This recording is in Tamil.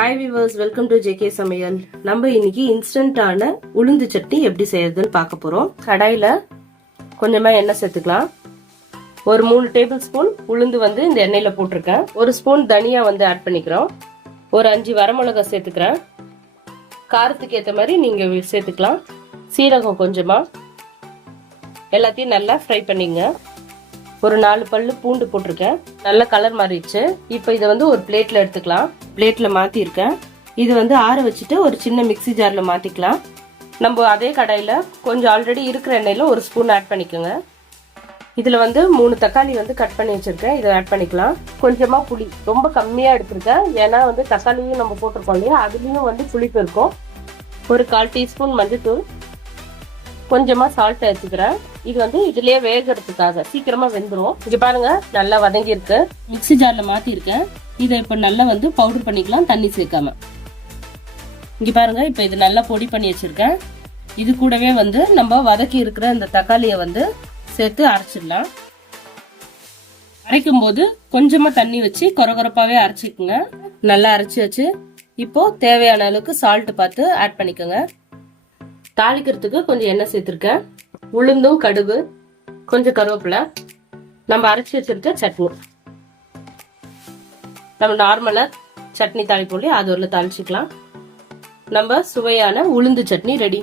Hi viewers, welcome to JK சமையல். நம்ம இன்னைக்கு இன்ஸ்டன்டான உளுந்து சட்னி எப்படி செய்யறதுன்னு பார்க்க போறோம். கடாயில கொஞ்சமா எண்ணெய் சேர்த்துக்கலாம். ஒரு 3 டேபிள் ஸ்பூன் உளுந்து இந்த எண்ணெயில போட்டிருக்கேன். 1 ஸ்பூன் தனியா ஆட் பண்ணிக்கிறோம். ஒரு 5 வரமிளகா சேர்த்துக்கிறேன். காரத்துக்கு ஏற்ற மாதிரி நீங்க சேர்த்துக்கலாம். சீரகம் கொஞ்சமா, எல்லாத்தையும் நல்லா ஃப்ரை பண்ணிங்க. ஒரு 4 பல்லு பூண்டு போட்டிருக்கேன். நல்ல கலர் மாறிடுச்சு. இப்போ இதை ஒரு பிளேட்ல எடுத்துக்கலாம். பிளேட்ல மாத்திருக்கேன். இது ஆற வச்சுட்டு ஒரு சின்ன மிக்ஸி ஜார்ல மாத்திக்கலாம். நம்ம அதே கடாயில கொஞ்சம் ஆல்ரெடி இருக்கிற எண்ணெயில 1 ஸ்பூன் ஆட் பண்ணிக்கோங்க. இதுல 3 தக்காளி கட் பண்ணி வச்சிருக்கேன். இதை ஆட் பண்ணிக்கலாம். கொஞ்சமா புளி, ரொம்ப கம்மியா எடுத்திருக்கேன். ஏன்னா தக்காளியும் நம்ம போட்டிருக்கோம் இல்லையா, அதுலயும் புளிப்பு இருக்கும். ஒரு 1/4 டீஸ்பூன் மஞ்சள்தூள், கொஞ்சமா சால்ட் எடுத்துக்கிறேன். இது இதுலயே வேகிறதுக்காக, சீக்கிரமா வெந்துரும். இங்க பாருங்க, நல்லா வதங்கி இருக்கு. மிக்ஸி ஜார்ல மாத்தி இருக்கேன். இதை இப்ப நல்லா பவுடர் பண்ணிக்கலாம், தண்ணி சேர்க்காம. இங்க பாருங்க, இப்ப இது நல்லா பொடி பண்ணி வச்சிருக்கேன். இது கூடவே நம்ம வதக்கி இருக்கிற இந்த தக்காளியை சேர்த்து அரைச்சிடலாம். அரைக்கும் போது கொஞ்சமா தண்ணி வச்சு கொரகொரப்பாவே அரைச்சிக்குங்க. நல்லா அரைச்சி வச்சு இப்போ தேவையான அளவுக்கு சால்ட் பார்த்து ஆட் பண்ணிக்கோங்க. தாளிக்கிறதுக்கு கொஞ்சம் எண்ணெய் சேர்த்திருக்கேன். உளுந்தும், கடுகு, கொஞ்சம் கருவேப்பிலை, நம்ம அரைச்சி வச்சிருக்க சட்னி, நம்ம நார்மலா சட்னி தாளிப்போம் இல்லையா, அது ஒரு தாளிச்சுக்கலாம். நம்ம சுவையான உளுந்து சட்னி ரெடி.